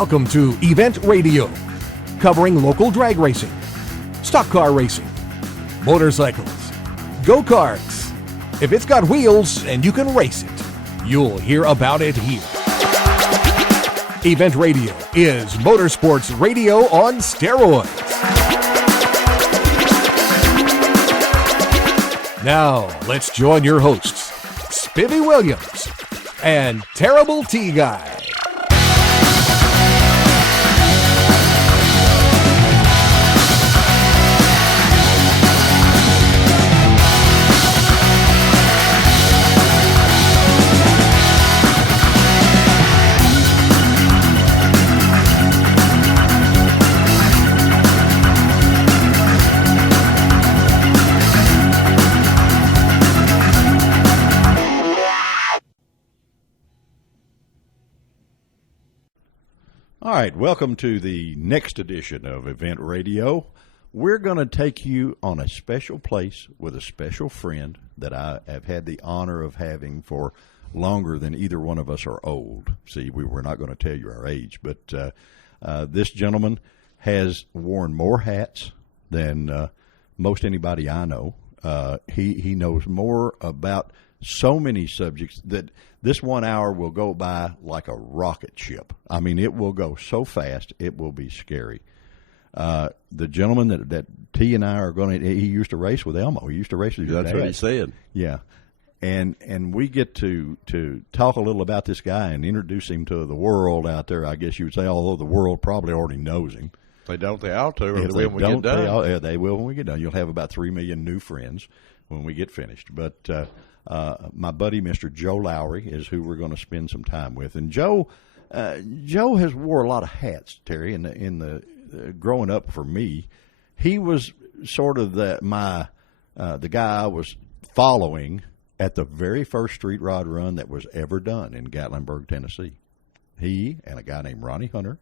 Welcome to Event Radio, covering local drag racing, stock car racing, motorcycles, go-karts. If it's got wheels and you can race it, you'll hear about it here. Event Radio is motorsports radio on steroids. Now, let's join your hosts, Spivvy Williams and Terrible T Guy. All right, welcome to the next edition of Event Radio. We're going to take you on a special place with a special friend that I have had the honor of having for longer than either one of us are old. See, we're not going to tell you our age, but this gentleman has worn more hats than most anybody I know. He knows more about so many subjects that this 1 hour will go by like a rocket ship. I mean, it will go so fast, it will be scary. The gentleman that T and I are going to, he used to race with Elmo. He used to race with your That's dad. what he said. Yeah. And we get to talk a little about this guy and introduce him to the world out there, I guess you would say, although the world probably already knows him. If they don't, they ought to, or If they will when we get done. They will when we get done. You'll have about 3 million new friends when we get finished. But my buddy, Mr. Joe Lowry, is who we're going to spend some time with. And Joe has wore a lot of hats, Terry. In the growing up for me, he was sort of the guy I was following at the very first street rod run that was ever done in Gatlinburg, Tennessee. He and a guy named Ronnie Hunter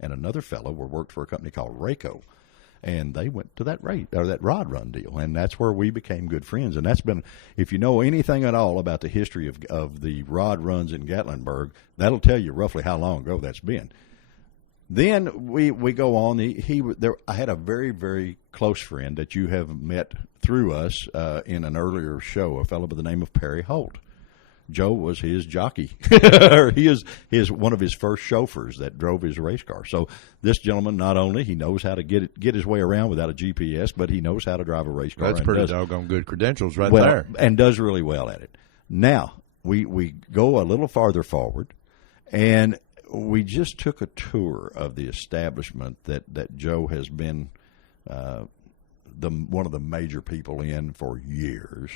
and another fellow worked for a company called Rayco. And they went to that rod run deal, and that's where we became good friends. And that's been, if you know anything at all about the history of the rod runs in Gatlinburg, that'll tell you roughly how long ago that's been. Then we go on. I had a very, very close friend that you have met through us in an earlier show, a fellow by the name of Perry Holt. Joe was his jockey. He is one of his first chauffeurs that drove his race car. So this gentleman, not only he knows how to get his way around without a GPS, but he knows how to drive a race car. That's pretty doggone good credentials there. And does really well at it. Now, we go a little farther forward, and we just took a tour of the establishment that Joe has been one of the major people in for years.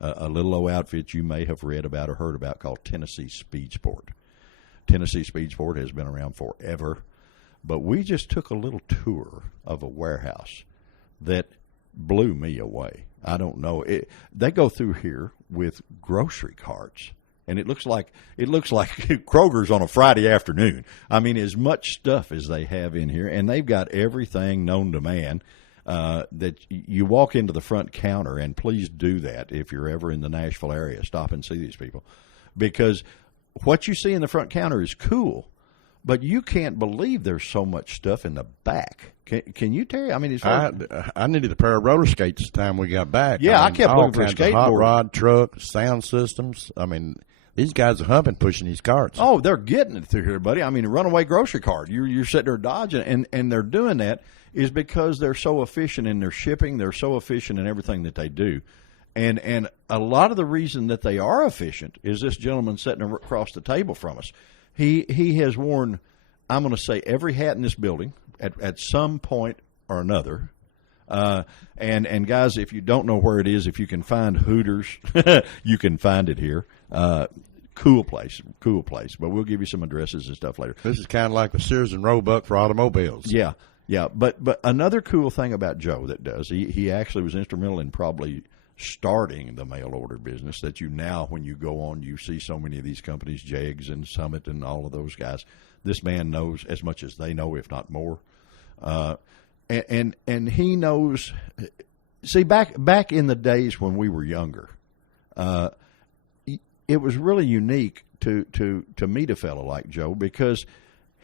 A little old outfit you may have read about or heard about called Tennessee Speed Sport. Tennessee Speed Sport has been around forever, but we just took a little tour of a warehouse that blew me away. I don't know. They go through here with grocery carts, and it looks like Kroger's on a Friday afternoon. I mean, as much stuff as they have in here, and they've got everything known to man. That you walk into the front counter, and please do that if you're ever in the Nashville area. Stop and see these people, because what you see in the front counter is cool, but you can't believe there's so much stuff in the back. Can you, Terry? I mean, I needed a pair of roller skates the time we got back. Yeah, I kept looking for a skateboard. Hot rod, truck, sound systems. I mean, these guys are humping, pushing these carts. Oh, they're getting it through here, buddy. I mean, a runaway grocery cart. You're sitting there dodging, and they're doing that is because they're so efficient in their shipping. They're so efficient in everything that they do. And a lot of the reason that they are efficient is this gentleman sitting across the table from us. He has worn, I'm going to say, every hat in this building at some point or another. And guys, if you don't know where it is, if you can find Hooters, you can find it here. Cool place. But we'll give you some addresses and stuff later. This is kind of like the Sears and Roebuck for automobiles. Yeah. But another cool thing about Joe that does, he actually was instrumental in probably starting the mail order business that you now, when you go on, you see so many of these companies, Jegs and Summit and all of those guys. This man knows as much as they know, if not more. And he knows. See, back in the days when we were younger, it was really unique to meet a fellow like Joe, because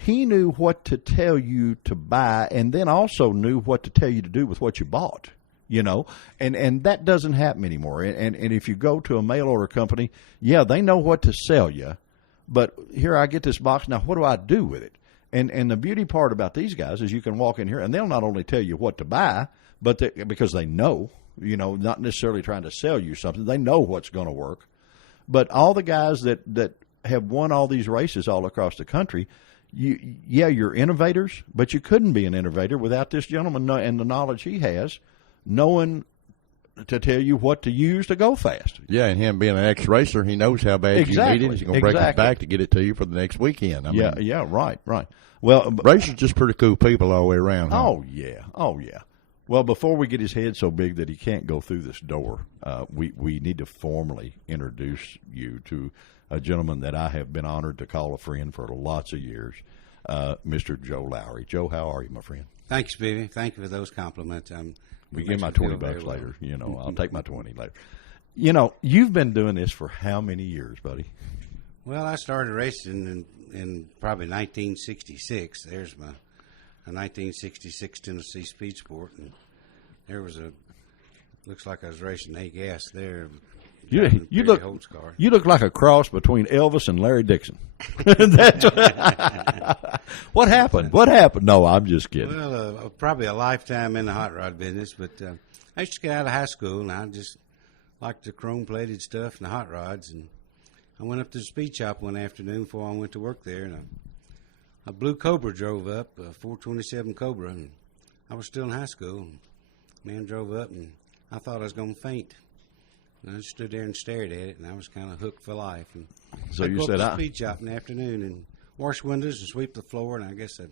he knew what to tell you to buy, and then also knew what to tell you to do with what you bought. You know, and that doesn't happen anymore. And if you go to a mail order company, yeah, they know what to sell you, but here I get this box. Now, what do I do with it? And the beauty part about these guys is you can walk in here and they'll not only tell you what to buy, but because they know, you know, not necessarily trying to sell you something, they know what's going to work. But all the guys that have won all these races all across the country, you're innovators, but you couldn't be an innovator without this gentleman and the knowledge he has, knowing to tell you what to use to go fast. Yeah, and him being an ex-racer, he knows how bad you need it. He's going to break his back to get it to you for the next weekend. I mean, right. Well, racers just pretty cool people all the way around. Huh? Oh, yeah. Well, before we get his head so big that he can't go through this door, we need to formally introduce you to a gentleman that I have been honored to call a friend for lots of years, Mr. Joe Lowry. Joe, how are you, my friend? Thanks, Stevie. Thank you for those compliments. We give my $20 later. You know, I'll take my 20 later. You know, you've been doing this for how many years, buddy? Well, I started racing in probably 1966. There's my 1966 Tennessee Speed Sport, and there was looks like I was racing A gas there. You look like a cross between Elvis and Larry Dixon. What happened? No, I'm just kidding. Well, probably a lifetime in the hot rod business, but I used to get out of high school, and I just liked the chrome-plated stuff and the hot rods, and I went up to the speed shop one afternoon before I went to work there, and a blue Cobra drove up, a 427 Cobra, and I was still in high school. And the man drove up, and I thought I was going to faint. And I just stood there and stared at it, and I was kind of hooked for life. And so I'd you go said, up to the speed shop in the afternoon and wash windows and sweep the floor, and I guess I'd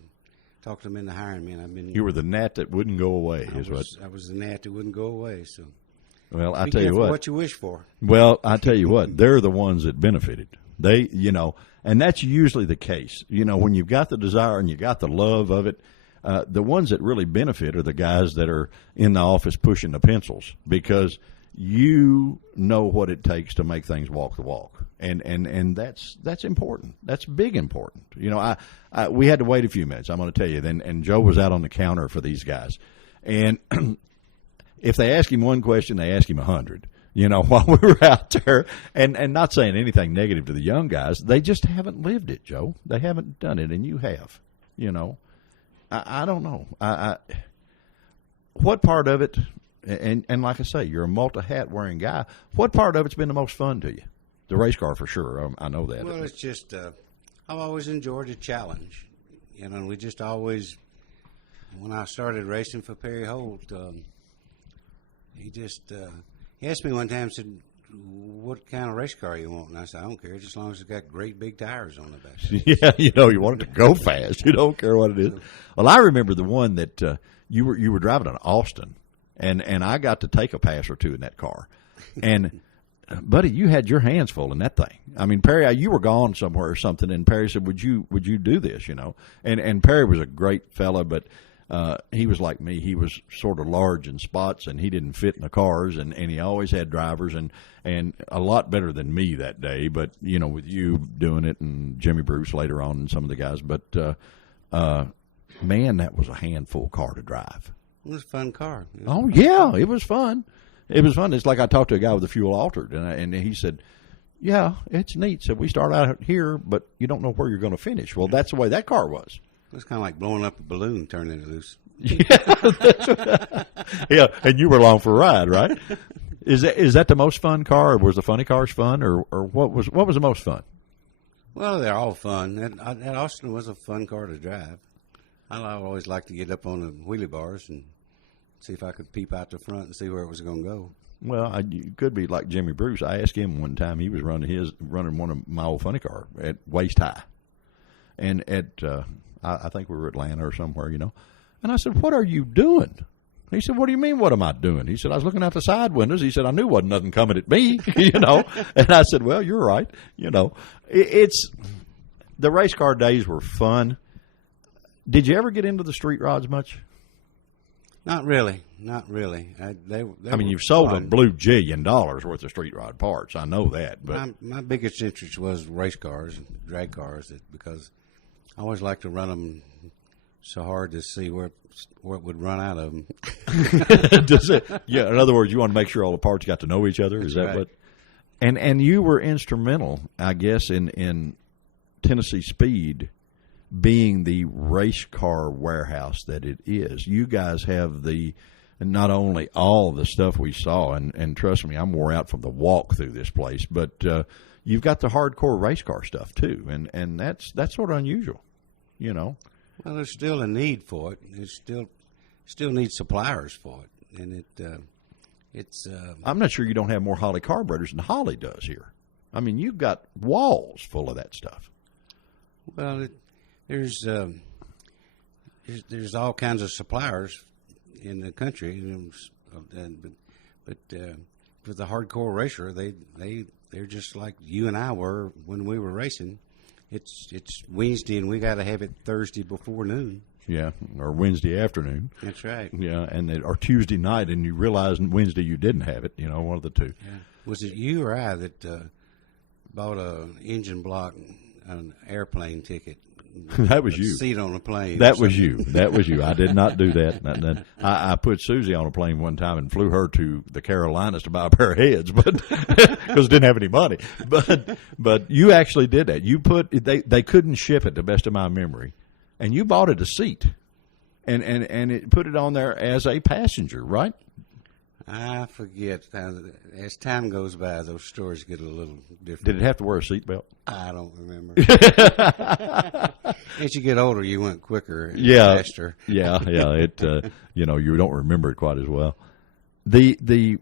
talk them into hiring me. And you were the gnat that wouldn't go away, I was the gnat that wouldn't go away. So, well, I be tell you careful what. What you wish for. Well, I tell you what, they're the ones that benefited. They, you know, and that's usually the case. You know, when you've got the desire and you got the love of it, the ones that really benefit are the guys that are in the office pushing the pencils, because you know what it takes to make things walk the walk, and that's important. That's big important. You know, we had to wait a few minutes. I'm going to tell you. And Joe was out on the counter for these guys, and if they ask him one question, they ask him 100. You know, while we were out there, and not saying anything negative to the young guys, they just haven't lived it, Joe. They haven't done it, and you have. You know, I don't know. What part of it? And like I say, you're a multi-hat wearing guy. What part of it's been the most fun to you? The race car, for sure. I know that. Well, it's just I've always enjoyed a challenge. You know, we just always, when I started racing for Perry Holt, he asked me one time, said, what kind of race car you want? And I said, I don't care, just as long as it's got great big tires on the back. Yeah, you know, you want it to go fast. You don't care what it is. Well, I remember the one that you were driving an Austin. And I got to take a pass or two in that car. And, buddy, you had your hands full in that thing. I mean, Perry, you were gone somewhere or something, and Perry said, would you do this, you know? And Perry was a great fella, but he was like me. He was sort of large in spots, and he didn't fit in the cars, and he always had drivers, and a lot better than me that day. But, you know, with you doing it and Jimmy Bruce later on and some of the guys. But, man, that was a handful car to drive. It was a fun car. Oh, yeah, it was fun. It was fun. It's like I talked to a guy with the fuel altered, and he said, yeah, it's neat. So we start out here, but you don't know where you're going to finish. Well, that's the way that car was. It was kind of like blowing up a balloon, turning it loose. Yeah, and you were along for a ride, right? Is that the most fun car, or was the funny cars fun, or what was the most fun? Well, they're all fun. That Austin was a fun car to drive. I always liked to get up on the wheelie bars and see if I could peep out the front and see where it was going to go. Well, you could be like Jimmy Bruce. I asked him one time. He was running one of my old funny car at waist high, and I think we were at Atlanta or somewhere, you know. And I said, "What are you doing?" He said, "What do you mean? What am I doing?" He said, "I was looking out the side windows." He said, "I knew wasn't nothing coming at me," you know. And I said, "Well, you're right. You know, it's the race car days were fun." Did you ever get into the street rods much? Not really. They you've sold a blue $1 worth of street rod parts. I know that. But my biggest interest was race cars and drag cars, because I always like to run them so hard to see where it would run out of them. Does it? Yeah. In other words, you want to make sure all the parts got to know each other. Is that right. what? And you were instrumental, I guess, in Tennessee Speed being the race car warehouse that it is. You guys have not only all the stuff we saw, and trust me, I'm wore out from the walk through this place, but you've got the hardcore race car stuff too, and that's sort of unusual, you know. Well, there's still a need for it. There's still need suppliers for it, and it's. I'm not sure you don't have more Holley carburetors than Holley does here. I mean, you've got walls full of that stuff. Well, there's all kinds of suppliers in the country, but for the hardcore racer, they're just like you and I were when we were racing. It's Wednesday, and we got to have it Thursday before noon. Yeah, or Wednesday afternoon. That's right. Yeah, or Tuesday night, and you realize Wednesday you didn't have it. You know, one of the two. Yeah. Was it you or I that bought an engine block, an airplane ticket? That was you. Seat on a plane. That was you. That was you. I did not do that. I put Susie on a plane one time and flew her to the Carolinas to buy a pair of heads, but because didn't have any money. But you actually did that. You they couldn't ship it, to the best of my memory, and you bought it a seat, and it put it on there as a passenger, right? I forget. As time goes by, those stories get a little different. Did it have to wear a seatbelt? I don't remember. As you get older, you went quicker and faster. Yeah. It you don't remember it quite as well. The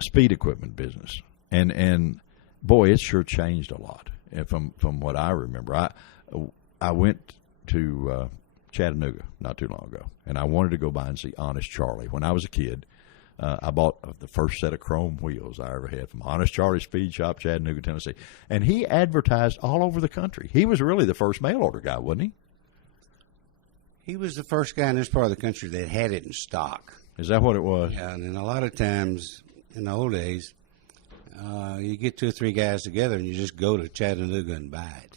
speed equipment business, and boy, it's sure changed a lot from what I remember. I went to Chattanooga not too long ago, and I wanted to go by and see Honest Charlie. When I was a kid, I bought the first set of chrome wheels I ever had from Honest Charlie Speed Shop, Chattanooga, Tennessee. And he advertised all over the country. He was really the first mail order guy, wasn't he? He was the first guy in this part of the country that had it in stock. Is that what it was? Yeah, and then a lot of times in the old days, you get 2 or 3 guys together and you just go to Chattanooga and buy it.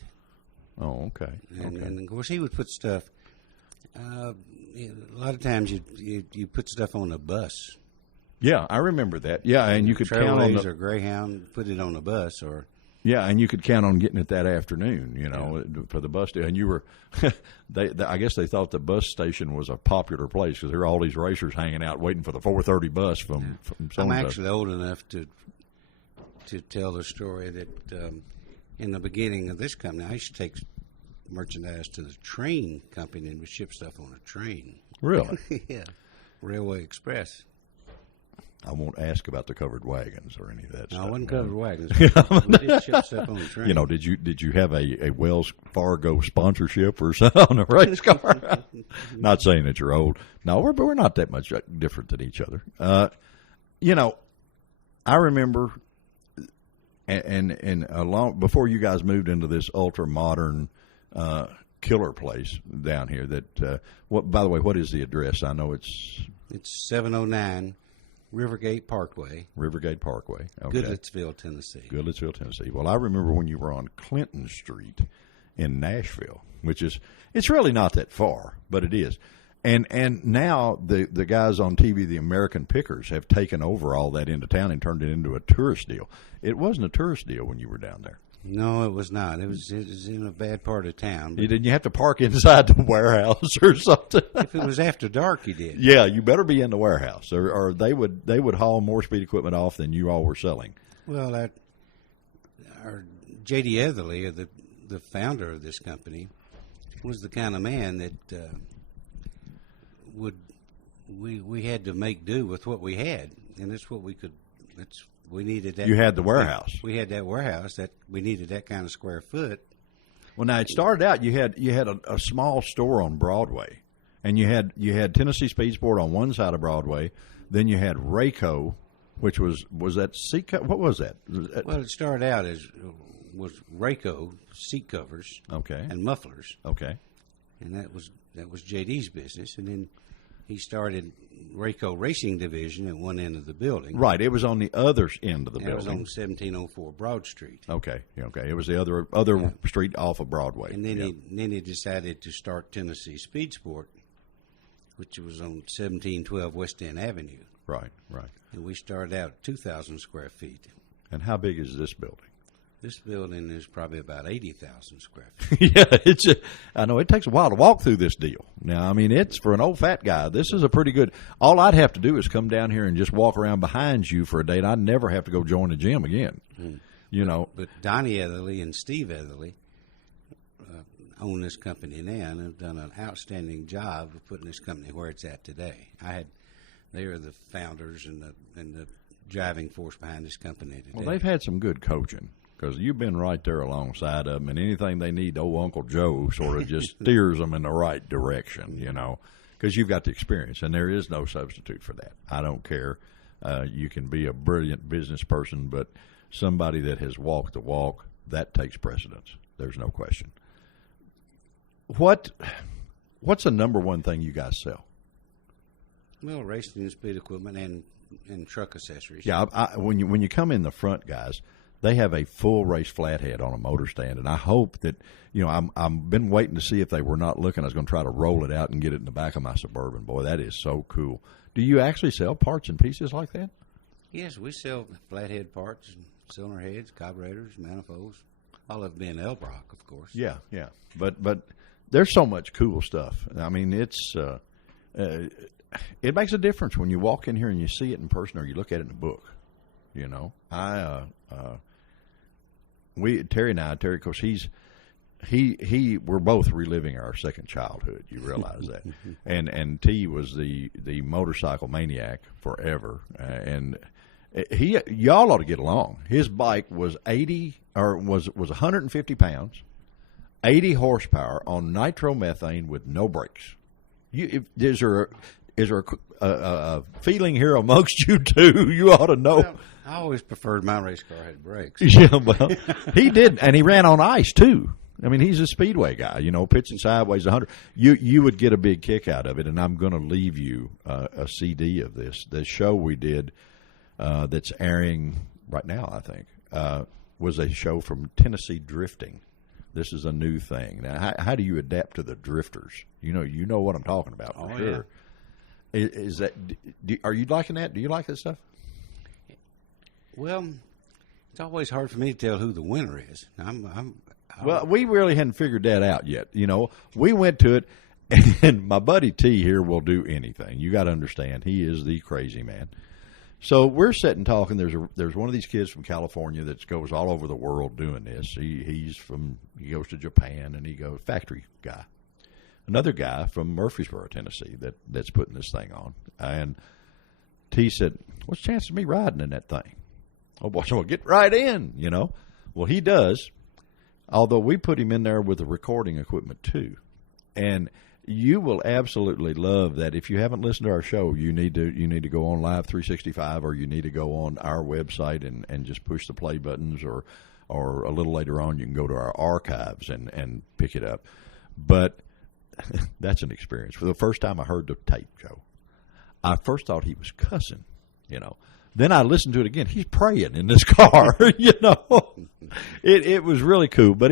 Oh, okay. And of course, he would put stuff. A lot of times you put stuff on a bus. Yeah, I remember that. Yeah, and you could count on or Greyhound, put it on a bus, or and you could count on getting it that afternoon. For the bus deal. And you were, I guess they thought the bus station was a popular place because there were all these racers hanging out waiting for the 4:30 bus from. I'm actually old enough to tell the story that in the beginning of this company, I used to take merchandise to the train company and would ship stuff on a train. Really? Yeah, Railway Express. I won't ask about the covered wagons or any of that stuff. I wasn't covered wagons. We did ship stuff on the train. Did you have a Wells Fargo sponsorship or something on a race car? Not saying that you're old. No, we're not that much different than each other. I remember, and long before you guys moved into this ultra modern killer place down here. That by the way, what is the address? I know it's 709. Rivergate Parkway. Rivergate Parkway. Okay. Goodlettsville, Tennessee. Goodlettsville, Tennessee. Well, I remember when you were on Clinton Street in Nashville, it's really not that far, but it is. And now the guys on TV, the American Pickers, have taken over all that into town and turned it into a tourist deal. It wasn't a tourist deal when you were down there. No, it was not. It was in a bad part of town. Didn't you have to park inside the warehouse or something? If it was after dark, you did. Yeah, you better be in the warehouse, or they would haul more speed equipment off than you all were selling. Well, our J.D. Etherly, the founder of this company, was the kind of man that we had to make do with what we had, and that's what we could. We needed that. You had the warehouse. We had that warehouse that we needed that kind of square foot. Well, now it started out. You had a small store on Broadway, and you had Tennessee Speed Sport on one side of Broadway. Then you had Rayco, which was that seat. What was that? Well, it started out was Rayco seat covers, okay, and mufflers, okay, and that was JD's business, and then he started Rayco Racing Division at one end of the building. Right. It was on the other end of the building. It was on 1704 Broad Street. Okay. It was the other street off of Broadway. And then he decided to start Tennessee Speed Sport, which was on 1712 West End Avenue. Right. And we started out 2,000 square feet. And how big is this building? This building is probably about 80,000 square feet. Yeah, I know it takes a while to walk through this deal. Now, I mean, it's for an old fat guy. This is a pretty good. All I'd have to do is come down here and just walk around behind you for a day, and I'd never have to go join the gym again. You know. But Donnie Etherly and Steve Etherly own this company now and have done an outstanding job of putting this company where it's at today. They are the founders and the driving force behind this company today. Well, they've had some good coaching. Because you've been right there alongside of them, and anything they need, old Uncle Joe sort of just steers them in the right direction, you know, because you've got the experience, and there is no substitute for that. I don't care. You can be a brilliant business person, but somebody that has walked the walk, that takes precedence. There's no question. What's the number one thing you guys sell? Well, racing and speed equipment and truck accessories. Yeah, when you come in the front, guys, they have a full race flathead on a motor stand, and I hope that, you know, I've been waiting to see if they were not looking. I was going to try to roll it out and get it in the back of my Suburban. Boy, that is so cool. Do you actually sell parts and pieces like that? Yes, we sell flathead parts, cylinder heads, carburetors, manifolds, all of it being Elbrock, of course. Yeah. But there's so much cool stuff. I mean, it's it makes a difference when you walk in here and you see it in person or you look at it in a book. You know, Terry, of course, we're both reliving our second childhood. You realize that, and T was the motorcycle maniac forever, and y'all ought to get along. His bike was 150 pounds, 80 horsepower on nitromethane with no brakes. Is there a feeling here amongst you two? You ought to know. Well, I always preferred my race car had brakes. Yeah, well, he did, and he ran on ice too. I mean, he's a speedway guy, you know, pitching sideways 100. You would get a big kick out of it, and I'm going to leave you a CD of this. The show we did that's airing right now, I think, was a show from Tennessee Drifting. This is a new thing. Now, how do you adapt to the drifters? You know what I'm talking about for sure. Yeah. Is that? Are you liking that? Do you like that stuff? Well, it's always hard for me to tell who the winner is. Well, we really hadn't figured that out yet. You know, we went to it, and my buddy T here will do anything. You got to understand, he is the crazy man. So we're sitting talking. There's one of these kids from California that goes all over the world doing this. He goes to Japan, and he goes factory guy. Another guy from Murfreesboro, Tennessee, that's putting this thing on. And T said, "What's the chance of me riding in that thing?" Oh, boy, so get right in, you know. Well, he does, although we put him in there with the recording equipment too. And you will absolutely love that. If you haven't listened to our show, you need to go on Live 365, or you need to go on our website and just push the play buttons, or a little later on you can go to our archives and pick it up. But that's an experience. For the first time I heard the tape, Joe, I first thought he was cussing, you know. Then I listened to it again. He's praying in this car, you know. It was really cool. But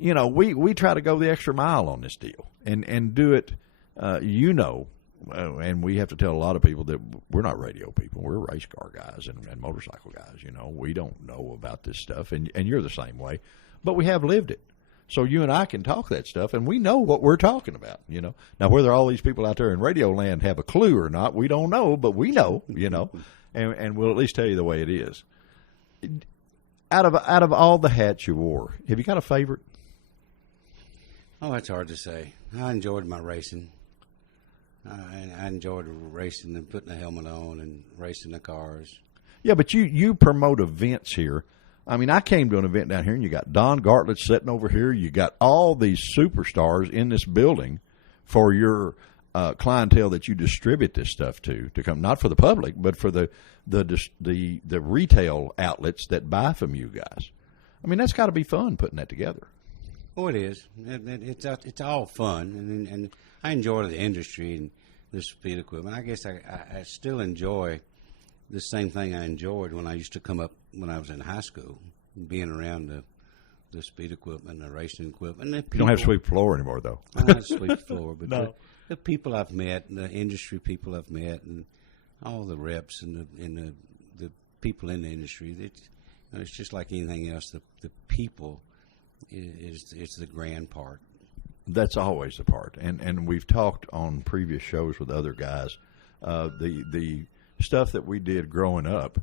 we try to go the extra mile on this deal and do it, and we have to tell a lot of people that we're not radio people. We're race car guys and motorcycle guys, you know. We don't know about this stuff, and you're the same way. But we have lived it. So you and I can talk that stuff, and we know what we're talking about, you know. Now, whether all these people out there in radio land have a clue or not, we don't know, but we know, you know. And we'll at least tell you the way it is. Out of all the hats you wore, have you got a favorite? Oh, it's hard to say. I enjoyed my racing. I enjoyed racing and putting the helmet on and racing the cars. Yeah, but you promote events here. I mean, I came to an event down here, and you got Don Gartlett sitting over here. You got all these superstars in this building for your clientele that you distribute this stuff to come, not for the public, but for the retail outlets that buy from you guys. I mean, that's got to be fun putting that together. Oh, it is. It's all fun, and I enjoy the industry, and this speed equipment. I guess I still enjoy the same thing I enjoyed when I used to come up when I was in high school, being around the speed equipment, the racing equipment. And you don't have sweep floor anymore, though. I don't have sweep floor, but no. the people I've met, and the industry people I've met, and all the reps and the people in the industry, it's just like anything else. The people is the grand part. That's always the part, and we've talked on previous shows with other guys. The stuff that we did growing up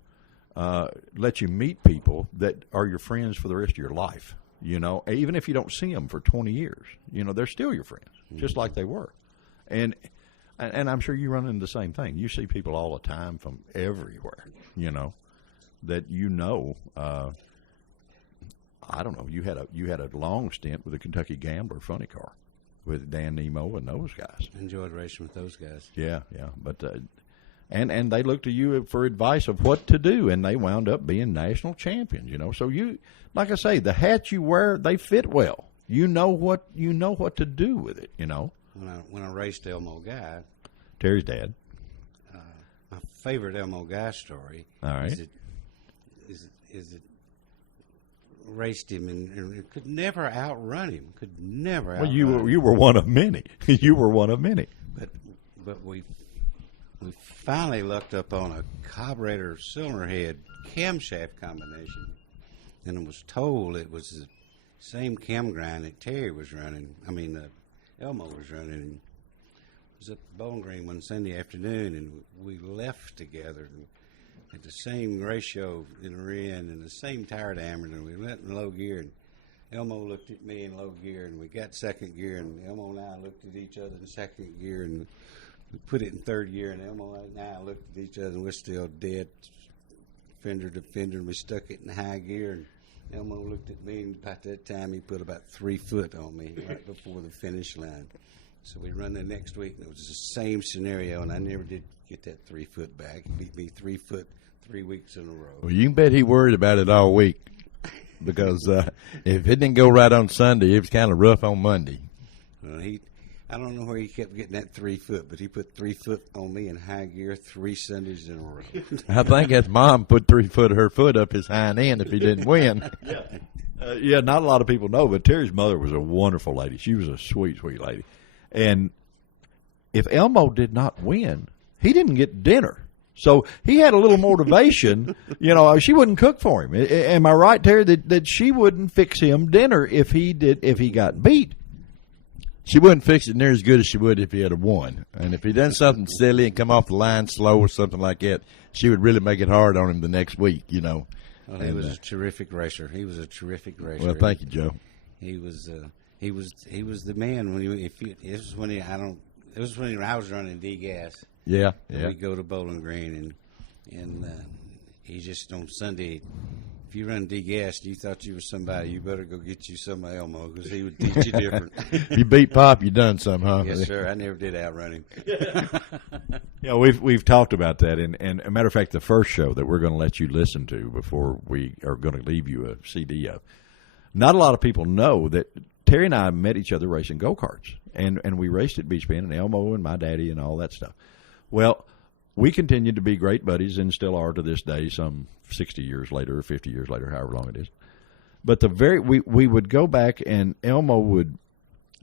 let you meet people that are your friends for the rest of your life. You know, even if you don't see them for 20 years, you know, they're still your friends, just like they were. And I'm sure you run into the same thing. You see people all the time from everywhere, you know, that you know. I don't know. You had a long stint with the Kentucky Gambler funny car with Dan Nemo and those guys. Enjoyed racing with those guys. Yeah. But and they looked to you for advice of what to do, and they wound up being national champions. You know, so you, like I say, the hats you wear, they fit well. You know what to do with it. You know. When I raced Elmo Guy, Terry's dad. My favorite Elmo Guy story. All right. Is it raced him and could never outrun him. Could never. Well, you were one of many. You were one of many. But we finally lucked up on a carburetor cylinder head camshaft combination, and I was told it was the same cam grind that Terry was running. I mean, Elmo was running. And it was at Bowling Green one Sunday afternoon, and we left together and at the same ratio in the rear end and the same tire diameter, and we went in low gear. And Elmo looked at me in low gear, and we got second gear, and Elmo and I looked at each other in second gear, and we put it in third gear, and Elmo and I looked at each other, and we're still dead, fender to fender, and we stuck it in high gear. And Elmo looked at me, and about that time he put about 3 foot on me right before the finish line. So we run the next week, and it was the same scenario, and I never did get that 3 foot back. He beat me 3 foot 3 weeks in a row. Well, you can bet he worried about it all week because if it didn't go right on Sunday, it was kind of rough on Monday. Well, I don't know where he kept getting that 3 foot, but he put 3 foot on me in high gear 3 Sundays in a row. I think his mom put 3 foot of her foot up his hind end if he didn't win. Yeah, not a lot of people know, but Terry's mother was a wonderful lady. She was a sweet, sweet lady. And if Elmo did not win, he didn't get dinner. So he had a little motivation. You know, she wouldn't cook for him. Am I right, Terry, that she wouldn't fix him dinner if he got beat? She wouldn't fix it near as good as she would if he had won. And if he done something silly and come off the line slow or something like that, she would really make it hard on him the next week, you know. Well, he was a terrific racer. He was a terrific racer. Well, thank you, Joe. He was the man it was when I was running D-Gas. Yeah. We go to Bowling Green, and he just on Sunday, if you run D-Gas, you thought you were somebody, you better go get you some Elmo because he would teach you different. You beat Pop, you done some, huh? Yes, sir. I never did outrun him. Yeah, we've talked about that, and a matter of fact, the first show that we're going to let you listen to before we are going to leave you a CD of. Not a lot of people know that Terry and I met each other racing go-karts, and we raced at Beach Bend, and Elmo and my daddy and all that stuff. Well, we continued to be great buddies and still are to this day, some 60 years later or 50 years later, however long it is. But we would go back, and Elmo would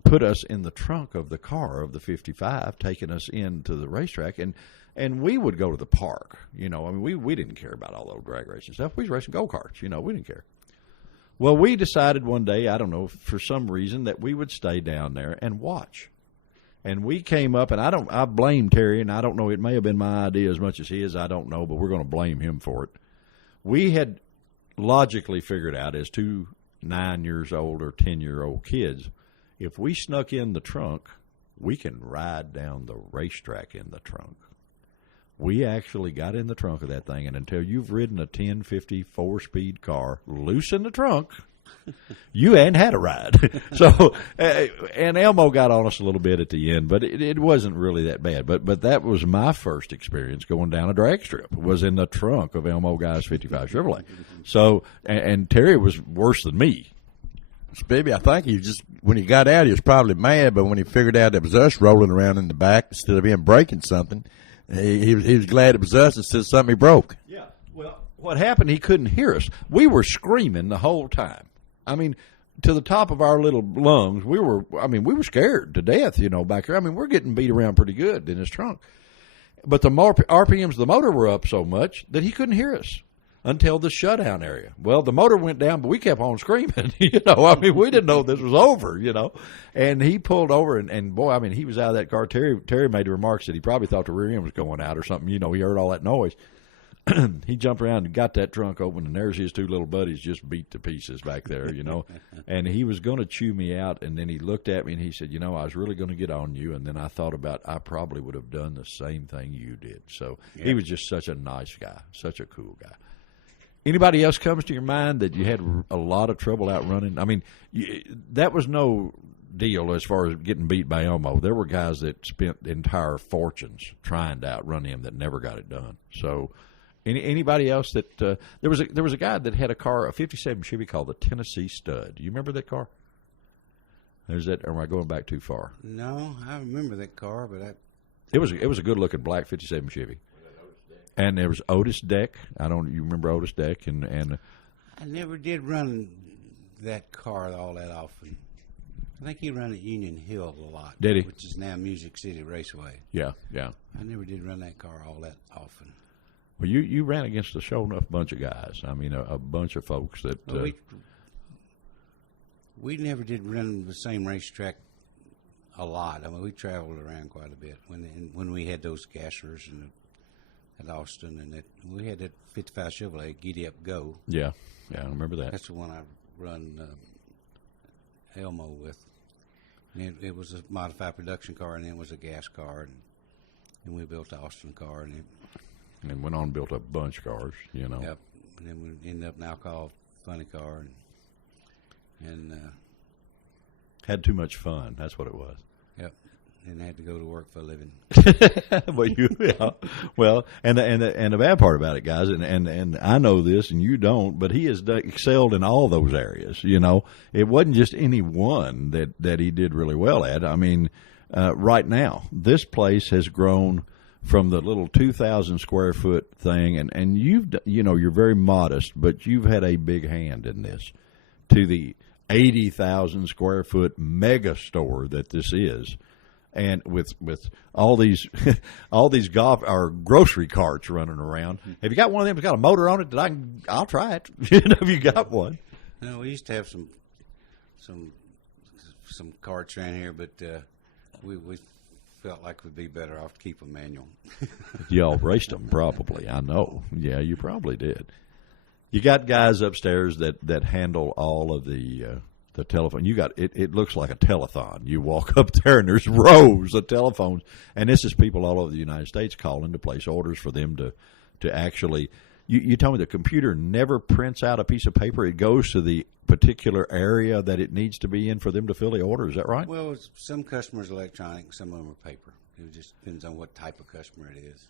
put us in the trunk of the car of the 55, taking us into the racetrack, and we would go to the park. You know, I mean, we didn't care about all those drag racing stuff. We was racing go-karts. You know, we didn't care. Well, we decided one day, I don't know, for some reason, that we would stay down there and watch. And we came up, and I blame Terry, and I don't know, it may have been my idea as much as his, I don't know, but we're going to blame him for it. We had logically figured out as 2 9-year-old or 10-year-old kids, if we snuck in the trunk, we can ride down the racetrack in the trunk. We actually got in the trunk of that thing, and until you've ridden a 1050 4-speed car loose in the trunk, you hadn't had a ride. So, and Elmo got on us a little bit at the end, but it wasn't really that bad. But that was my first experience going down a drag strip, was in the trunk of Elmo Guy's 55 Chevrolet. So, and Terry was worse than me. Spivey, I think he just, when he got out, he was probably mad, but when he figured out it was us rolling around in the back instead of him breaking something, he was glad it was us instead of something he broke. Yeah. Well, what happened, he couldn't hear us. We were screaming the whole time. I mean, to the top of our little lungs, we were scared to death, back there. I mean, we're getting beat around pretty good in his trunk. But the more RPMs of the motor were up so much that he couldn't hear us until the shutdown area. Well, the motor went down, but we kept on screaming, we didn't know this was over, And he pulled over, and boy, he was out of that car. Terry made remarks that he probably thought the rear end was going out or something. He heard all that noise. He jumped around and got that trunk open, and there's his two little buddies just beat to pieces back there, And he was going to chew me out, and then he looked at me and he said, I was really going to get on you. And then I thought about I probably would have done the same thing you did. So He was just such a nice guy, such a cool guy. Anybody else comes to your mind that you had a lot of trouble outrunning? That was no deal as far as getting beat by Elmo. There were guys that spent entire fortunes trying to outrun him that never got it done. So, anybody else that there was a guy that had a car, a '57 Chevy called the Tennessee Stud. Do you remember that car? Or am I going back too far? No, I remember that car, but it was a good looking black '57 Chevy. And there was Otis Deck. You remember Otis Deck? And I never did run that car all that often. I think he ran at Union Hill a lot. Did he? Which is now Music City Raceway. Yeah. I never did run that car all that often. Well, you ran against a show enough bunch of guys. A bunch of folks that. We never did run the same racetrack a lot. We traveled around quite a bit when we had those gassers at Austin, and we had that '55 Chevrolet Giddy Up Go. Yeah, I remember that. That's the one I run Elmo with. And it was a modified production car, and then it was a gas car, and we built the Austin car, and went on and built a bunch of cars, Yep, and then we ended up now called Funny Car, and had too much fun. That's what it was. Yep. And had to go to work for a living. Well, and the bad part about it, guys, and I know this, and you don't, but he has excelled in all those areas. It wasn't just any one that he did really well at. Right now, this place has grown from the little 2,000 square foot thing, and you're very modest, but you've had a big hand in this, to the 80,000 square foot mega store that this is. And with all these golf or grocery carts running around, have you got one of them that's got a motor on it I'll try it? Have you got one? No, we used to have some carts around here, but we felt like we'd be better off to keep them manual. Y'all raced them probably. I know. Yeah, you probably did. You got guys upstairs that handle all of the telephone. You got it looks like a telethon. You walk up there and there's rows of telephones, and this is people all over the United States calling to place orders for them to actually. You told me the computer never prints out a piece of paper. It goes to the particular area that it needs to be in for them to fill the order. Is that right? Well, some customers are electronic, some of them are paper. It just depends on what type of customer it is.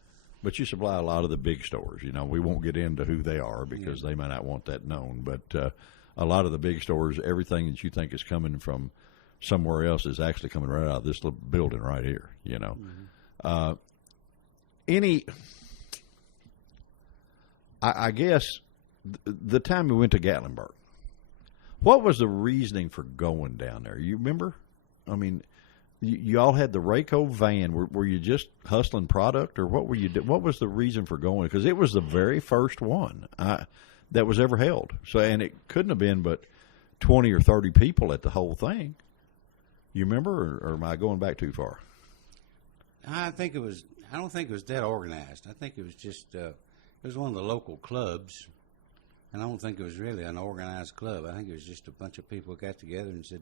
But you supply a lot of the big stores. We won't get into who they are because they may not want that known. But a lot of the big stores, everything that you think is coming from somewhere else is actually coming right out of this little building right here. I guess the time we went to Gatlinburg, what was the reasoning for going down there? You remember? You all had the Rayco van. Were you just hustling product, or what were you? What was the reason for going? Because it was the very first one that was ever held. So, and it couldn't have been but 20 or 30 people at the whole thing. You remember, or am I going back too far? I don't think it was that organized. I think it was just it was one of the local clubs, and I don't think it was really an organized club. I think it was just a bunch of people got together and said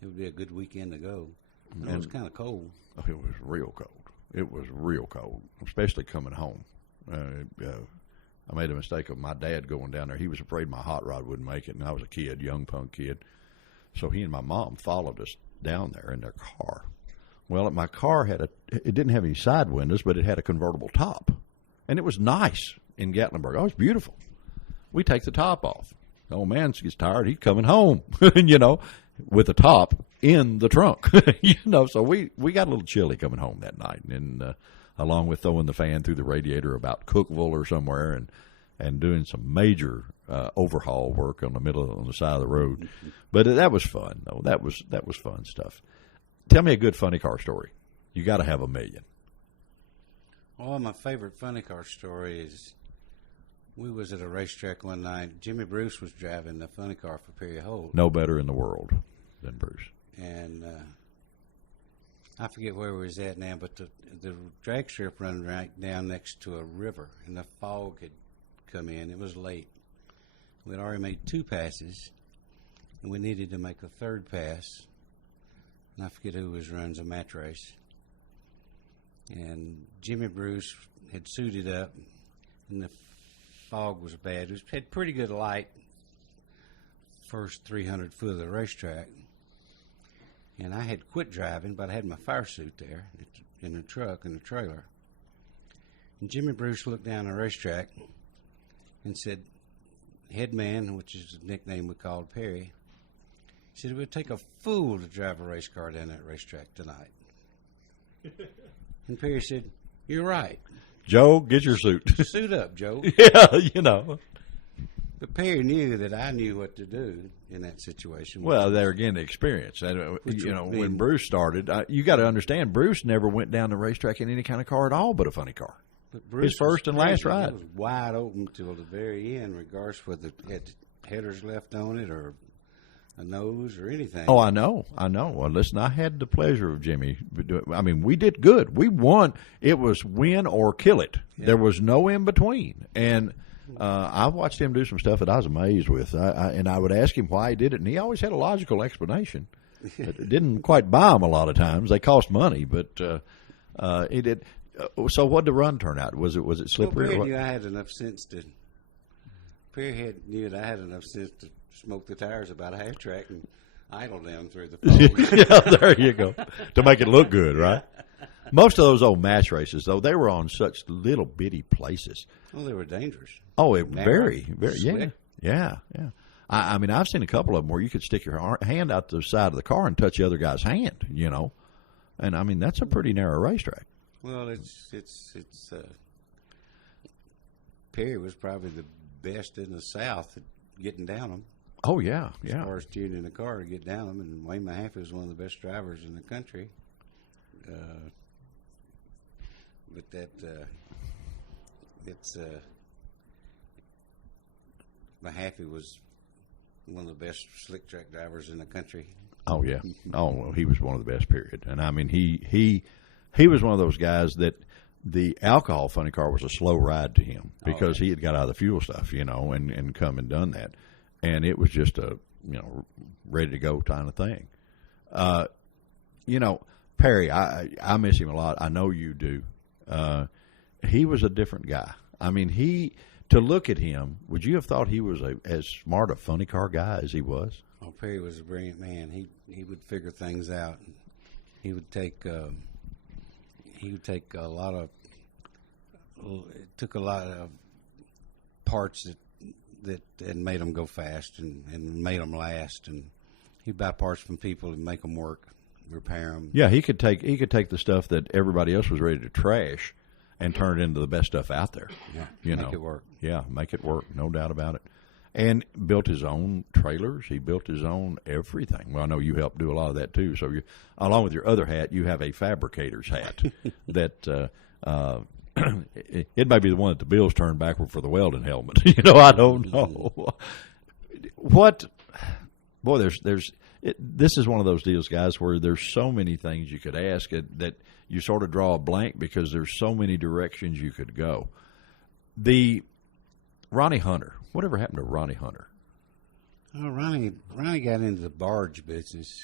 it would be a good weekend to go. And it was kind of cold. Oh, it was real cold. It was real cold, especially coming home. I made a mistake of my dad going down there. He was afraid my hot rod wouldn't make it, and I was a kid, young punk kid. So he and my mom followed us down there in their car. Well, my car it didn't have any side windows, but it had a convertible top. And it was nice in Gatlinburg. Oh, it was beautiful. We take the top off. Old man gets tired. He's coming home, with the top in the trunk, So we got a little chilly coming home that night, and along with throwing the fan through the radiator about Cookville or somewhere, and doing some major overhaul work on the side of the road. But that was fun, though. That was fun stuff. Tell me a good funny car story. You got to have a million. Well, my favorite funny car story is we was at a racetrack one night. Jimmy Bruce was driving the funny car for Perry Holt. No better in the world than Bruce. And I forget where we was at now, but the drag strip running right down next to a river, and the fog had come in. It was late. We'd already made 2 passes, and we needed to make a 3rd pass. And I forget who runs a match race. And Jimmy Bruce had suited up, and the fog was bad. It had pretty good light first 300 foot of the racetrack. And I had quit driving, but I had my fire suit there in the truck and the trailer. And Jimmy Bruce looked down the racetrack and said, Headman, which is the nickname we called Perry, said it would take a fool to drive a race car down that racetrack tonight. And Perry said, "You're right. Joe, get your suit. Suit up, Joe." Yeah, But Perry knew that I knew what to do in that situation. Well, there again, the experience. When Bruce started, you got to understand, Bruce never went down the racetrack in any kind of car at all but a funny car. But Bruce His first and last ride. It was wide open till the very end, regardless whether it had headers left on it or a nose or anything. Oh, I know. Well, listen, I had the pleasure of Jimmy. I mean, we did good. We won. It was win or kill it. Yeah. There was no in between. And I watched him do some stuff that I was amazed with. And I would ask him why he did it, and he always had a logical explanation. It didn't quite buy him a lot of times. They cost money, but he did. So what did the run turn out? Was it slippery? Well, Perry knew I had enough sense to. Knew that I had enough sense to smoke the tires about a half track and idle down through the fog. Yeah, there you go. To make it look good, right? Most of those old match races, though, they were on such little bitty places. Oh, they were dangerous. Oh, very, yeah. I mean, I've seen a couple of them where you could stick your hand out the side of the car and touch the other guy's hand, And, I mean, that's a pretty narrow racetrack. Well, Perry was probably the best in the South at getting down them. Oh, yeah. As far as tuning the car to get down them, and Wayne Mahaffey was one of the best drivers in the country. Mahaffey was one of the best slick track drivers in the country. Oh, yeah. Oh, well, he was one of the best, period. And, I mean, he was one of those guys that the alcohol funny car was a slow ride to him because he had got out of the fuel stuff, and come and done that. And it was just a, ready to go kind of thing. Perry, I miss him a lot. I know you do. He was a different guy. I mean, to look at him, would you have thought he was as smart a funny car guy as he was? Oh, Perry was a brilliant man. He would figure things out. He would take a lot of. It took a lot of parts that made them go fast and made them last, and he'd buy parts from people and make them work, repair them. Yeah, he could take the stuff that everybody else was ready to trash and turn it into the best stuff out there. Yeah, make it work. Yeah, make it work, no doubt about it. And built his own trailers. He built his own everything. Well, I know you helped do a lot of that too. So, along with your other hat, you have a fabricator's hat that. It may be the one that the Bills turned backward for the Weldon helmet. I don't know. This is one of those deals, guys, where there's so many things you could ask that you sort of draw a blank because there's so many directions you could go. The Ronnie Hunter. Whatever happened to Ronnie Hunter? Oh, Ronnie got into the barge business.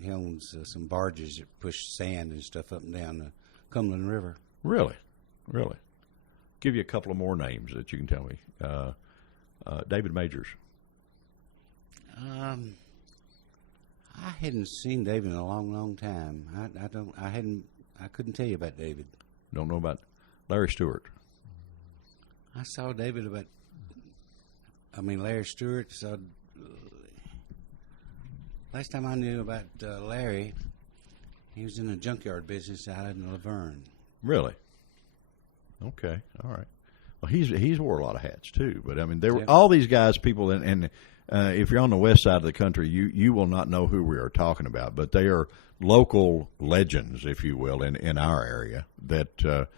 He owns some barges that push sand and stuff up and down the Cumberland River. Really? Give you a couple of more names that you can tell me. David Majors. I hadn't seen David in a long time. I couldn't tell you about David. Don't know about Larry Stewart. I saw David about Larry Stewart. So last time I knew about Larry, he was in the junkyard business out in Laverne. Really? Okay, all right. Well, he's wore a lot of hats too, but I mean, there were all these guys, people, and if you're on the west side of the country, you will not know who we are talking about, but they are local legends, if you will, in our area that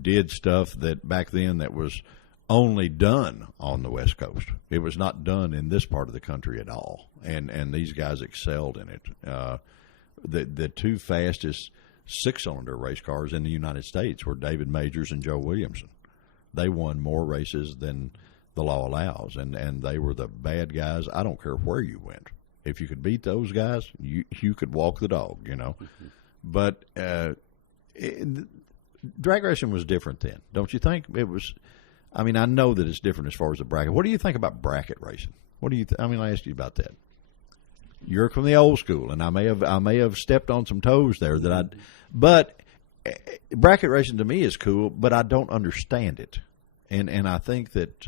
did stuff that back then that was only done on the West Coast. It was not done in this part of the country at all, and these guys excelled in it. The two fastest six-cylinder race cars in the United States were David Majors and Joe Williamson. They won more races than the law allows, and they were the bad guys. I don't care where you went. If you could beat those guys, you could walk the dog, you know. But drag racing was different then, don't you think? It was. I mean, I know that it's different as far as the bracket. What do you think about bracket racing? What do you? I asked you about that. You're from the old school, and I may have stepped on some toes there but bracket racing to me is cool, but I don't understand it, and I think that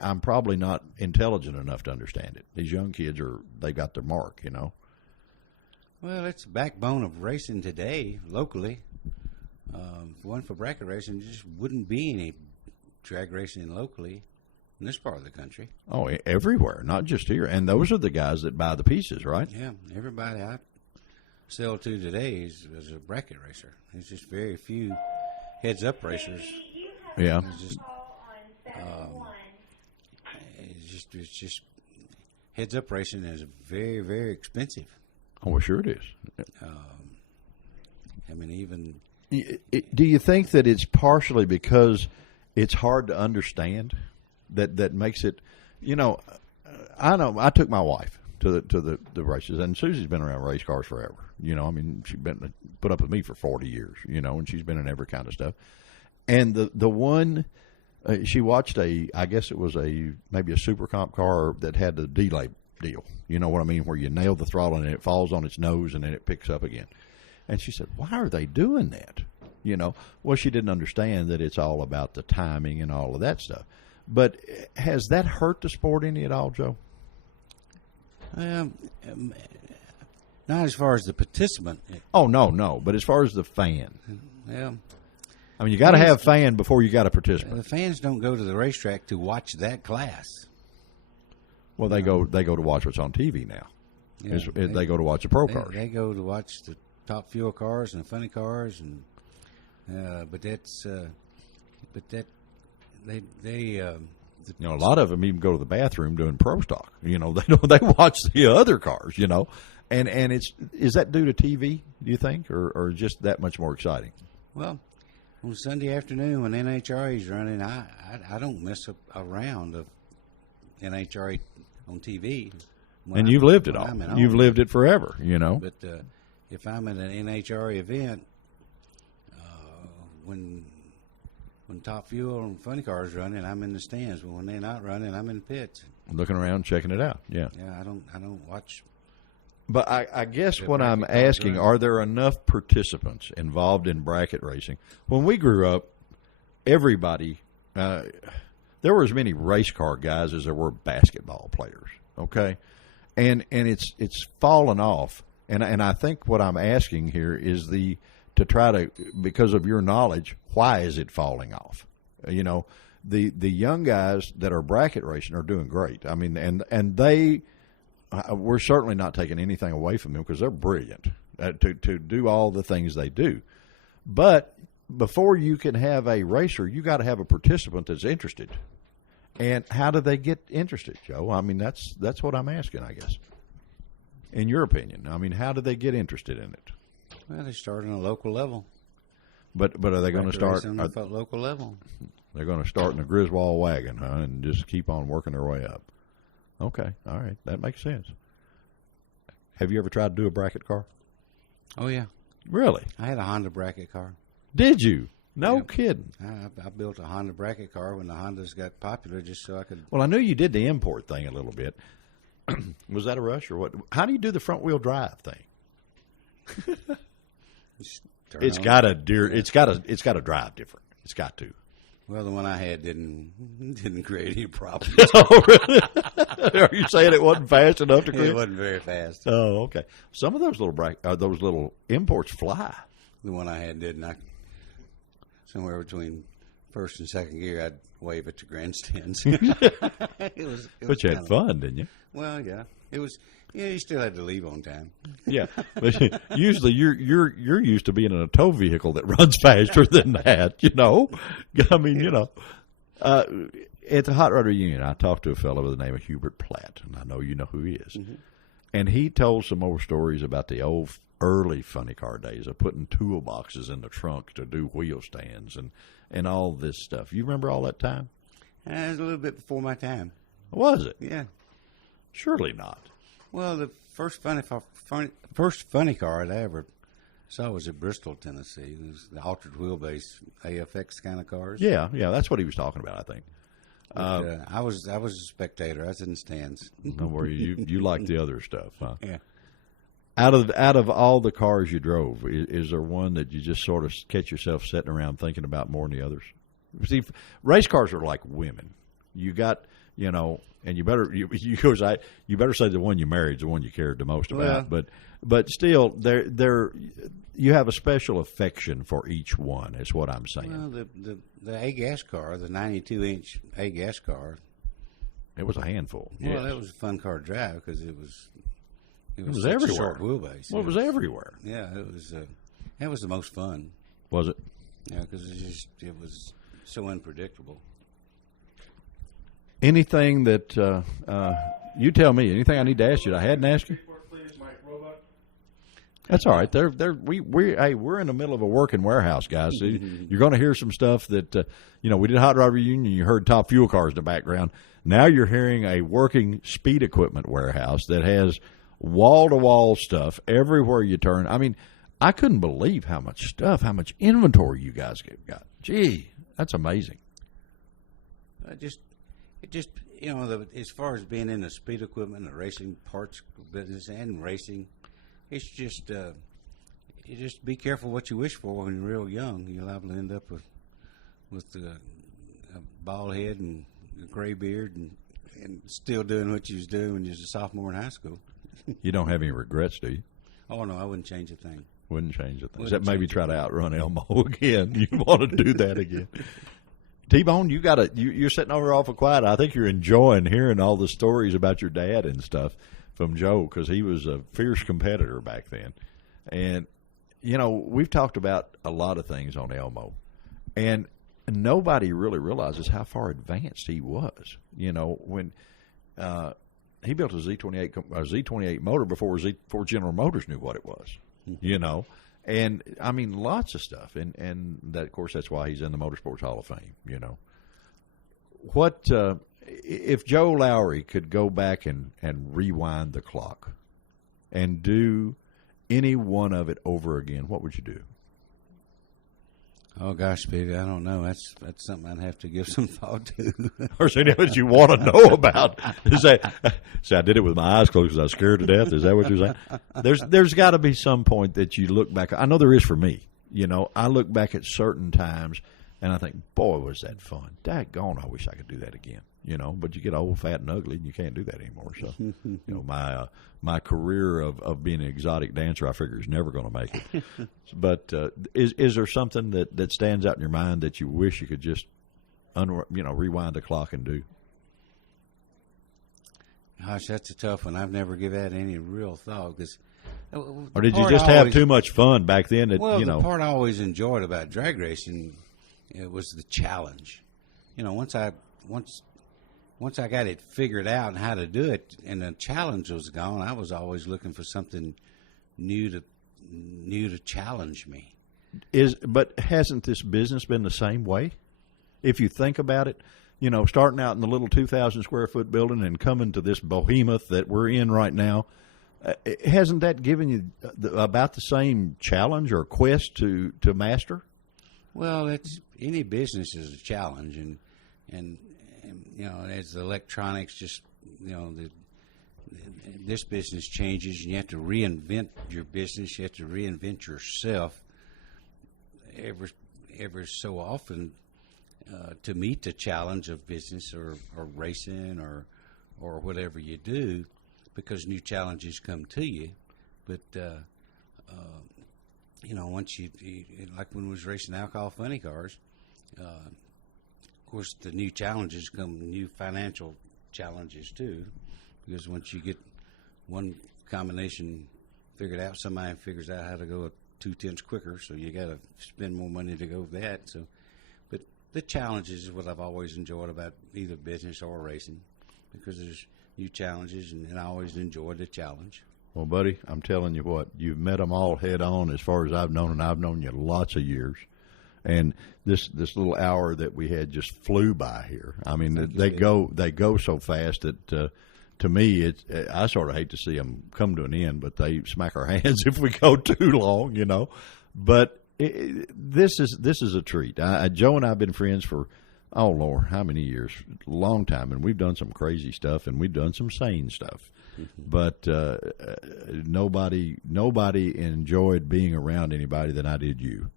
I'm probably not intelligent enough to understand it. These young kids they got their mark, you know. Well, it's the backbone of racing today locally. If it wasn't for bracket racing, there just wouldn't be any drag racing locally in this part of the country. Oh, everywhere, not just here. And those are the guys that buy the pieces, right? Yeah, everybody I sell to today is a bracket racer. There's just very few heads-up racers. Yeah. It's just heads-up racing is very, very expensive. Oh, well, sure it is. I mean, even... Do you think that it's partially because it's hard to understand that makes it, you know, I know I took my wife to the races, and Susie's been around race cars forever. You know, I mean, she's been put up with me for 40 years, you know, and she's been in every kind of stuff. And the one, she watched I guess it was maybe a super comp car that had the delay deal. You know what I mean? Where you nail the throttle and it falls on its nose and then it picks up again. And she said, why are they doing that? You know, well, she didn't understand that it's all about the timing and all of that stuff. But has that hurt the sport any at all, Joe? Not as far as the participant. Oh, no. But as far as the fan. Well, I mean, you got to have fan before you got a participant. The fans don't go to the racetrack to watch that class. Well, they go to watch what's on TV now. Yeah, they go to watch the pro cars. They go to watch the top fuel cars and the funny cars, and you know, a lot of them even go to the bathroom doing pro stock. You know, they watch the other cars. You know, and is that due to TV? Do you think, or just that much more exciting? Well, on Sunday afternoon when NHRA is running, I don't miss a round of NHRA on TV. And you've lived it all. You've lived it forever. You know, but if I'm at an NHRA event, when Top Fuel and Funny Cars running, I'm in the stands. But when they're not running, I'm in the pits, looking around, checking it out. Yeah. Yeah, I don't watch. But I guess what I'm asking, are there enough participants involved in bracket racing? When we grew up, everybody, there were as many race car guys as there were basketball players. Okay, and it's fallen off. And I think what I'm asking here is to try to, because of your knowledge, why is it falling off? You know, the young guys that are bracket racing are doing great. I mean, and we're certainly not taking anything away from them because they're brilliant to do all the things they do. But before you can have a racer, you got to have a participant that's interested. And how do they get interested, Joe? I mean, that's what I'm asking, I guess. In your opinion, I mean, how do they get interested in it? Well, they start on a local level. But are they going to start on a local level? They're going to start in a Griswold wagon, huh, and just keep on working their way up. Okay, all right, that makes sense. Have you ever tried to do a bracket car? Oh yeah, really? I had a Honda bracket car. Did you? No kidding. I built a Honda bracket car when the Hondas got popular, just so I could. Well, I knew you did the import thing a little bit. Was that a rush or what? How do you do the front wheel drive thing? It's got to drive different. It's got to. Well, the one I had didn't create any problems. Oh, really? Are you saying it wasn't fast enough to It quit? wasn't very fast. Oh, okay. Some of those those little imports fly. The one I had didn't. Somewhere between first and second gear, I'd wave it to grandstands. it was But you had kinda- fun, didn't you? Well, yeah, it was. Yeah, you still had to leave on time. Yeah, but usually you're used to being in a tow vehicle that runs faster than that. You know, I mean, you know, at the Hot Rod Reunion, I talked to a fellow by the name of Hubert Platt, and I know you know who he is. Mm-hmm. And he told some more stories about the old early funny car days of putting toolboxes in the trunk to do wheel stands and all this stuff. You remember all that time? It was a little bit before my time. Was it? Yeah. Surely not. Well, the first funny car I ever saw was at Bristol, Tennessee. It was the altered wheelbase AFX kind of cars. Yeah, that's what he was talking about, I think. But, I was a spectator. I was in the stands. Don't worry, you like the other stuff, huh? Yeah. Out of all the cars you drove, is there one that you just sort of catch yourself sitting around thinking about more than the others? See, race cars are like women. You got, and you better you better say the one you married is the one you cared the most about. But still, they're you have a special affection for each one. Is what I'm saying. Well, the A-gas car, the 92-inch A-gas car. It was a handful. Well, yes. that was a fun car to drive because it was was such a everywhere. short wheelbase. Well, it was everywhere. Yeah, it was. That was the most fun. Was it? Yeah, because it was so unpredictable. Anything that you tell me? Anything I need to ask you that I hadn't asked you? That's all right. We're in the middle of a working warehouse, guys. So you're going to hear some stuff that we did Hot Rod Reunion. You heard Top Fuel Cars in the background. Now you're hearing a working speed equipment warehouse that has wall to wall stuff everywhere you turn. I mean, I couldn't believe how much stuff, how much inventory you guys got. Gee, that's amazing. As far as being in the speed equipment, the racing parts business, and racing, it's just you just be careful what you wish for when you're real young. You're liable to end up with a bald head and a gray beard and still doing what you was doing when you was a sophomore in high school. You don't have any regrets, do you? Oh no, I wouldn't change a thing. Wouldn't change a thing. Wouldn't Except maybe change try to outrun Elmo again. You want to do that again? T-Bone, you're sitting over awful quiet. I think you're enjoying hearing all the stories about your dad and stuff from Joe, because he was a fierce competitor back then. And, we've talked about a lot of things on Elmo, and nobody really realizes how far advanced he was. When he built a Z28 motor before General Motors knew what it was, And, I mean, lots of stuff. And that, of course, that's why he's in the Motorsports Hall of Fame, What, if Joe Lowry could go back and rewind the clock and do any one of it over again, what would you do? Oh gosh, baby, I don't know. That's something I'd have to give some thought to. Or is there anything that you want to know about? Say, I did it with my eyes closed because I was scared to death. Is that what you're saying? There's got to be some point that you look back. I know there is for me. I look back at certain times and I think, boy, was that fun. Daggone, I wish I could do that again. But you get old, fat, and ugly, and you can't do that anymore. So, my career of being an exotic dancer, I figure is never going to make it. But is there something that stands out in your mind that you wish you could just, rewind the clock and do? Gosh, that's a tough one. I've never given that any real thought. Or did you just have too much fun back then? The part I always enjoyed about drag racing was the challenge. Once I got it figured out and how to do it, and the challenge was gone, I was always looking for something new to challenge me. But hasn't this business been the same way? If you think about it, starting out in the little 2,000 square foot building and coming to this behemoth that we're in right now, hasn't that given you about the same challenge or quest to master? Well, any business is a challenge, and as the electronics this business changes, and you have to reinvent your business. You have to reinvent yourself every so often. to meet the challenge of business or racing or whatever you do, because new challenges come to you. But once you like when we was racing alcohol funny cars, of course the new challenges come, new financial challenges too, because once you get one combination figured out, somebody figures out how to go 0.2 quicker, so you got to spend more money to go with that. So, but the challenges is what I've always enjoyed about either business or racing, because there's new challenges, and I always enjoy the challenge. Well, buddy, I'm telling you what, you've met them all head on as far as I've known, and I've known you lots of years. And this little hour that we had just flew by here. I mean, they go so fast that to me, I sort of hate to see them come to an end, but they smack our hands if we go too long, But this is a treat. Joe and I have been friends for, oh Lord, how many years? Long time, and we've done some crazy stuff, and we've done some sane stuff. But nobody enjoyed being around anybody than I did you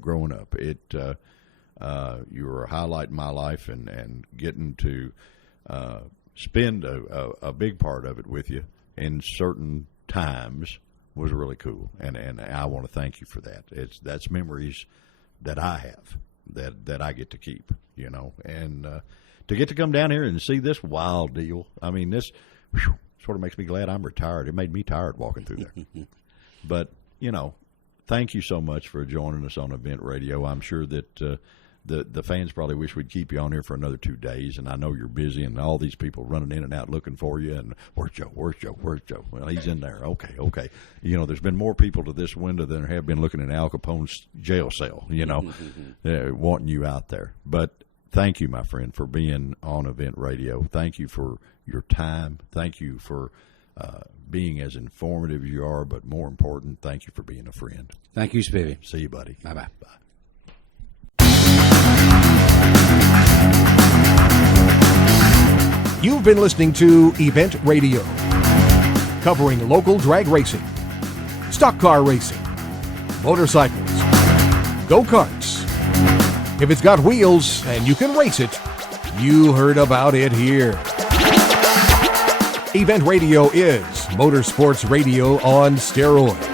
growing up. You were a highlight in my life, and getting to spend a big part of it with you in certain times was really cool, and I want to thank you for that. That's memories that I have that I get to keep, and to get to come down here and see this wild deal. I mean, this sort of makes me glad I'm retired. It made me tired walking through there. But, thank you so much for joining us on Event Radio. I'm sure that the fans probably wish we'd keep you on here for another 2 days, and I know you're busy, and all these people running in and out looking for you, and where's Joe? Well, he's in there. Okay. There's been more people to this window than there have been looking in Al Capone's jail cell, wanting you out there. But thank you, my friend, for being on Event Radio. Thank you for your time. Thank you for being as informative as you are, but more important, thank you for being a friend. Thank you, Spivey. See you, buddy. Bye-bye. Bye. You've been listening to Event Radio, covering local drag racing, stock car racing, motorcycles, go-karts. If it's got wheels and you can race it, you heard about it here. Event Radio is motorsports radio on steroids.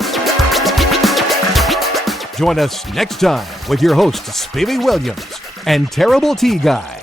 Join us next time with your hosts, Spivey Williams and Terrible T Guy.